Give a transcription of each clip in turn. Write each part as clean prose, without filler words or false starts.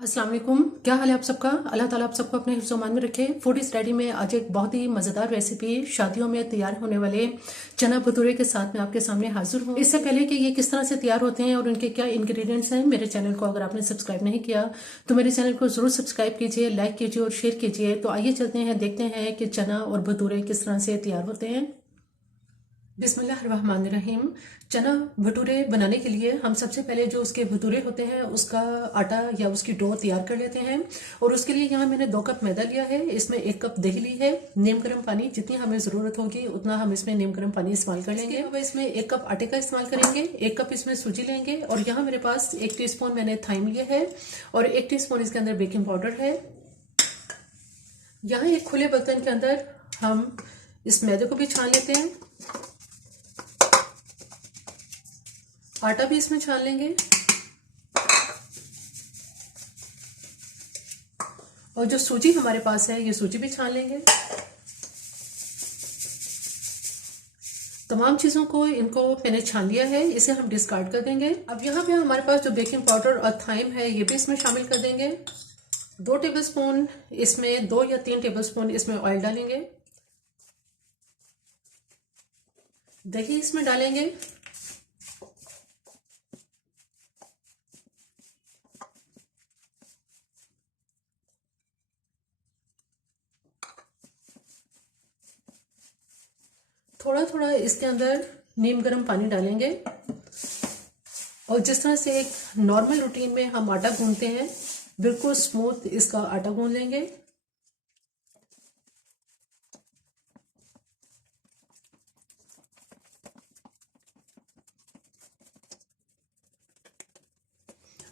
अस्सलाम वालेकुम। क्या हाल है आप सबका? अल्लाह ताला आप सबको अपने हिफ्ज़-ओ-मान में रखे। फूड इज रेडी में आज एक बहुत ही मज़ेदार रेसिपी शादियों में तैयार होने वाले चना भटूरे के साथ मैं आपके सामने हाजिर हूँ। इससे पहले कि ये किस तरह से तैयार होते हैं और उनके क्या इंग्रेडिएंट्स हैं, मेरे चैनल को अगर आपने सब्सक्राइब नहीं किया तो मेरे चैनल को ज़रूर सब्सक्राइब कीजिए, लाइक कीजिए और शेयर कीजिए। तो आइए चलते हैं, देखते हैं कि चना और भटूरे किस तरह से तैयार होते हैं। बिस्मिल्लाहिर्रहमानिर्रहीम। चना भटूरे बनाने के लिए हम सबसे पहले जो उसके भटूरे होते हैं उसका आटा या उसकी डो तैयार कर लेते हैं। और उसके लिए यहाँ मैंने 2 कप मैदा लिया है, इसमें 1 कप दही ली है, नीम गर्म पानी जितनी हमें ज़रूरत होगी उतना हम इसमें नीम गर्म पानी इस्तेमाल कर लेंगे। अब इसमें 1 कप आटे का इस्तेमाल करेंगे, 1 कप इसमें सूजी लेंगे और यहाँ मेरे पास 1 टीस्पून मैंने थाइम लिया है और 1 टीस्पून इसके अंदर बेकिंग पाउडर है। यहाँ एक खुले बर्तन के अंदर हम इस मैदे को भी छान लेते हैं, आटा भी इसमें छान लेंगे और जो सूजी हमारे पास है ये सूजी भी छान लेंगे। तमाम चीजों को इनको मैंने छान लिया है, इसे हम डिस्कार्ड कर देंगे। अब यहाँ पे हमारे पास जो बेकिंग पाउडर और थाइम है ये भी इसमें शामिल कर देंगे। 2 टेबलस्पून इसमें 2 या 3 टेबलस्पून इसमें ऑयल डालेंगे, दही इसमें डालेंगे, थोड़ा थोड़ा इसके अंदर नीम गर्म पानी डालेंगे और जिस तरह से एक नॉर्मल रूटीन में हम आटा गूंथते हैं बिल्कुल स्मूथ इसका आटा गूंथ लेंगे।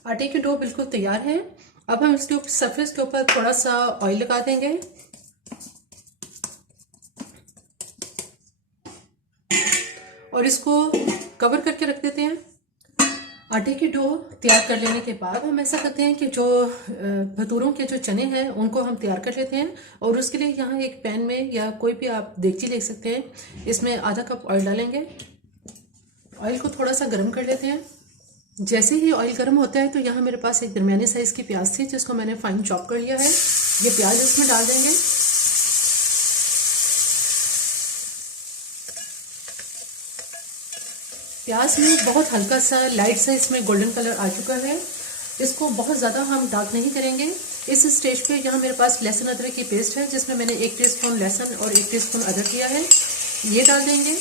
आटे की डो बिल्कुल तैयार है। अब हम इसके सरफेस के ऊपर थोड़ा सा ऑयल लगा देंगे और इसको कवर करके रख देते हैं। आटे की डो तैयार कर लेने के बाद हम ऐसा करते हैं कि जो भटूरों के जो चने हैं उनको हम तैयार कर लेते हैं और उसके लिए यहाँ एक पैन में या कोई भी आप देगची ले सकते हैं, इसमें आधा कप ऑयल डालेंगे। ऑयल को थोड़ा सा गर्म कर लेते हैं। जैसे ही ऑयल गर्म होता है तो यहाँ मेरे पास एक दरमियाने साइज की प्याज थी जिसको मैंने फाइन चॉप कर लिया है, ये प्याज इसमें डाल देंगे। प्याज में बहुत हल्का सा लाइट सा इसमें गोल्डन कलर आ चुका है, इसको बहुत ज़्यादा हम डार्क नहीं करेंगे। इस स्टेज पे यहाँ मेरे पास लहसुन अदरक की पेस्ट है जिसमें मैंने 1 टीस्पून लहसुन और 1 टीस्पून अदरक लिया है, ये डाल देंगे।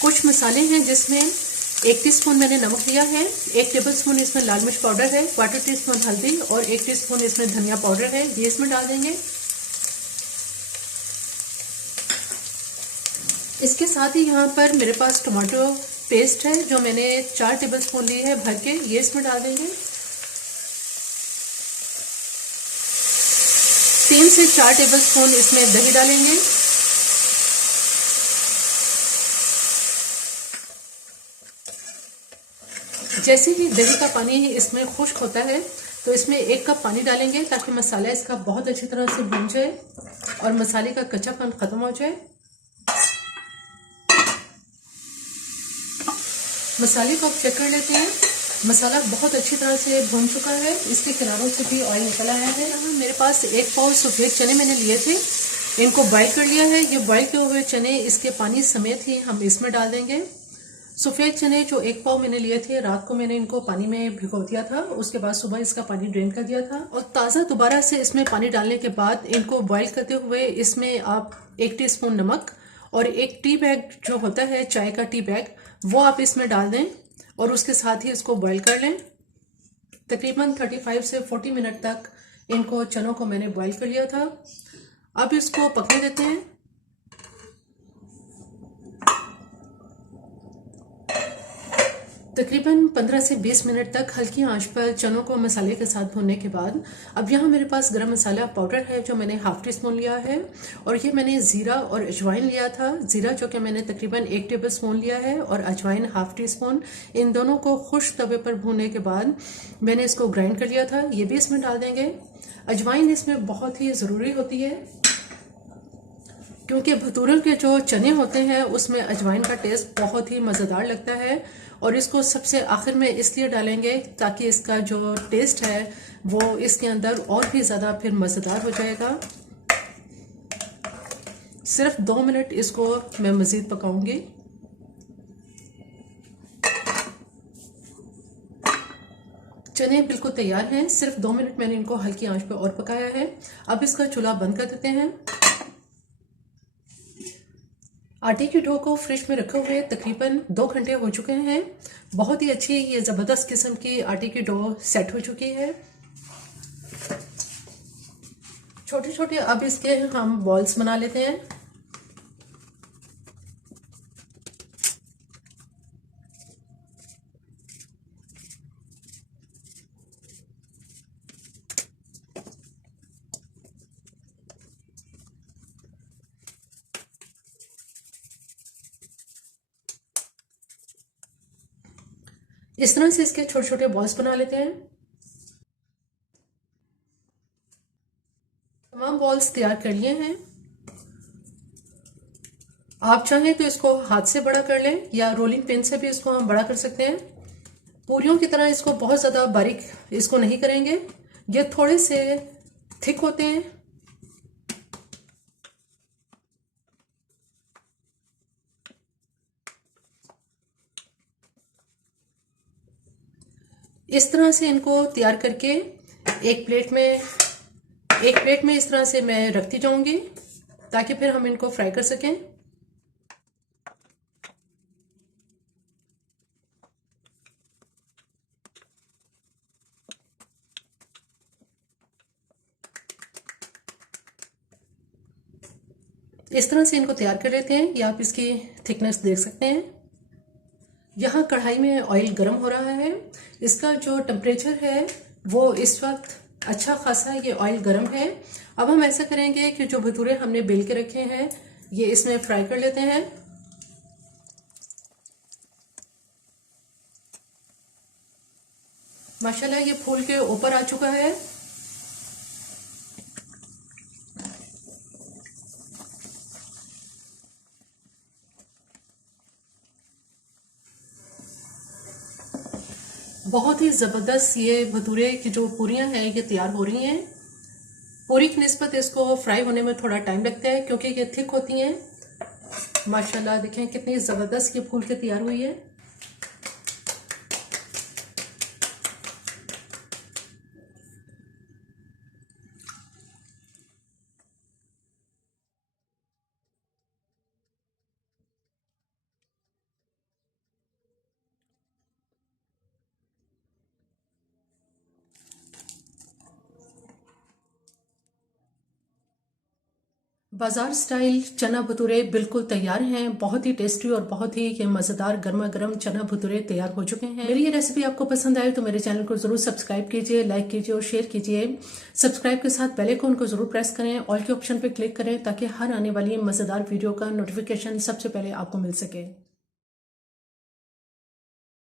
कुछ मसाले हैं जिसमें 1 टीस्पून मैंने नमक लिया है, 1 टेबलस्पून इसमें लाल मिर्च पाउडर है, 1/4 टीस्पून हल्दी और 1 टीस्पून इसमें धनिया पाउडर है, ये इसमें डाल देंगे। इसके साथ ही यहाँ पर मेरे पास टमाटो पेस्ट है जो मैंने 4 टेबलस्पून ली है भर के, ये इसमें डाल देंगे। 3 से 4 टेबलस्पून इसमें दही डालेंगे। जैसे ही दही का पानी इसमें खुश्क होता है तो इसमें 1 कप पानी डालेंगे ताकि मसाला इसका बहुत अच्छी तरह से भून जाए और मसाले का कच्चापन खत्म हो जाए। मसाले को अब चेक कर लेते हैं। मसाला बहुत अच्छी तरह से भून चुका है, इसके किनारों से भी ऑयल निकल आया है। यहाँ मेरे पास 1 पाव सफ़ेद चने मैंने लिए थे, इनको बॉईल कर लिया है। ये बॉईल किए हुए चने इसके पानी समेत ही हम इसमें डाल देंगे। सफ़ेद चने जो 1 पाव मैंने लिए थे, रात को मैंने इनको पानी में भिगो दिया था, उसके बाद सुबह इसका पानी ड्रेन कर दिया था और ताज़ा दोबारा से इसमें पानी डालने के बाद इनको बॉईल करते हुए इसमें आप 1 टीस्पून नमक और 1 टी बैग जो होता है चाय का टी बैग वो आप इसमें डाल दें और उसके साथ ही इसको बॉईल कर लें। तकरीबन 35 से 40 मिनट तक इनको चनों को मैंने बॉईल कर लिया था। अब इसको पकने देते हैं। तकरीबन 15 से 20 मिनट तक हल्की आंच पर चनों को मसाले के साथ भूनने के बाद अब यहाँ मेरे पास गरम मसाला पाउडर है जो मैंने 1/2 टीस्पून लिया है और ये मैंने ज़ीरा और अजवाइन लिया था। ज़ीरा जो कि मैंने तकरीबन 1 टेबलस्पून लिया है और अजवाइन 1/2 टीस्पून। इन दोनों को खुश्क तवे पर भूनने के बाद मैंने इसको ग्राइंड कर लिया था, ये भी इसमें डाल देंगे। अजवाइन इसमें बहुत ही ज़रूरी होती है क्योंकि भटूरे के जो चने होते हैं उसमें अजवाइन का टेस्ट बहुत ही मज़ेदार लगता है। और इसको सबसे आखिर में इसलिए डालेंगे ताकि इसका जो टेस्ट है वो इसके अंदर और भी ज़्यादा फिर मज़ेदार हो जाएगा। सिर्फ 2 मिनट इसको मैं मज़ीद पकाऊंगी। चने बिल्कुल तैयार हैं। सिर्फ 2 मिनट मैंने इनको हल्की आंच पे और पकाया है। अब इसका चूल्हा बंद कर देते हैं। आटे की डो को फ्रिज में रखे हुए तकरीबन 2 घंटे हो चुके हैं। बहुत ही अच्छी ये ज़बरदस्त किस्म की आटे की डो सेट हो चुकी है। छोटे छोटे अब इसके हम बॉल्स बना लेते हैं। इस तरह से इसके छोटे छोटे बॉल्स बना लेते हैं। तमाम बॉल्स तैयार कर लिए हैं। आप चाहें तो इसको हाथ से बड़ा कर लें या रोलिंग पिन से भी इसको हम बड़ा कर सकते हैं। पूरियों की तरह इसको बहुत ज़्यादा बारीक इसको नहीं करेंगे, ये थोड़े से थिक होते हैं। इस तरह से इनको तैयार करके एक प्लेट में इस तरह से मैं रखती जाऊंगी ताकि फिर हम इनको फ्राई कर सकें। इस तरह से इनको तैयार कर लेते हैं। या आप इसकी थिकनेस देख सकते हैं। यहाँ कढ़ाई में ऑयल गर्म हो रहा है। इसका जो टेम्परेचर है वो इस वक्त अच्छा खासा ये ऑयल गर्म है। अब हम ऐसा करेंगे कि जो भटूरे हमने बेल के रखे हैं ये इसमें फ्राई कर लेते हैं। माशाल्लाह ये फूल के ऊपर आ चुका है। बहुत ही ज़बरदस्त ये भटूरे की जो पूरियां हैं ये तैयार हो रही हैं। पूरी की निस्बत इसको फ्राई होने में थोड़ा टाइम लगता है क्योंकि ये थिक होती हैं। माशाल्लाह देखें कितनी ज़बरदस्त ये फूल के तैयार हुई है। बाजार स्टाइल चना भटूरे बिल्कुल तैयार हैं। बहुत ही टेस्टी और बहुत ही ये मज़ेदार गर्मा गर्म चना भटूरे तैयार हो चुके हैं। मेरी ये रेसिपी आपको पसंद आए तो मेरे चैनल को जरूर सब्सक्राइब कीजिए, लाइक कीजिए और शेयर कीजिए। सब्सक्राइब के साथ बेल आइकन को जरूर प्रेस करें, ऑल के ऑप्शन पे क्लिक करें ताकि हर आने वाली मज़ेदार वीडियो का नोटिफिकेशन सबसे पहले आपको मिल सके।